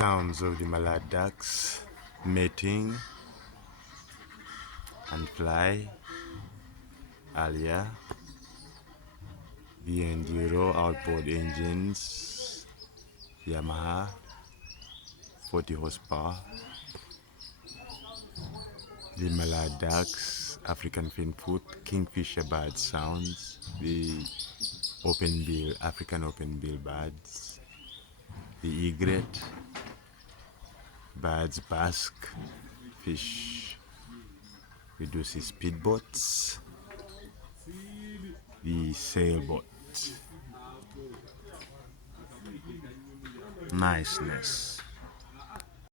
Sounds of the Mallard ducks mating and fly. Alia, the Enduro outboard engines, Yamaha, 40 horsepower. The Mallard ducks, African finfoot, Kingfisher bird sounds, the open bill, African open bill birds, the egret, birds bask, fish reduces speedboats, the sailboat. Niceness.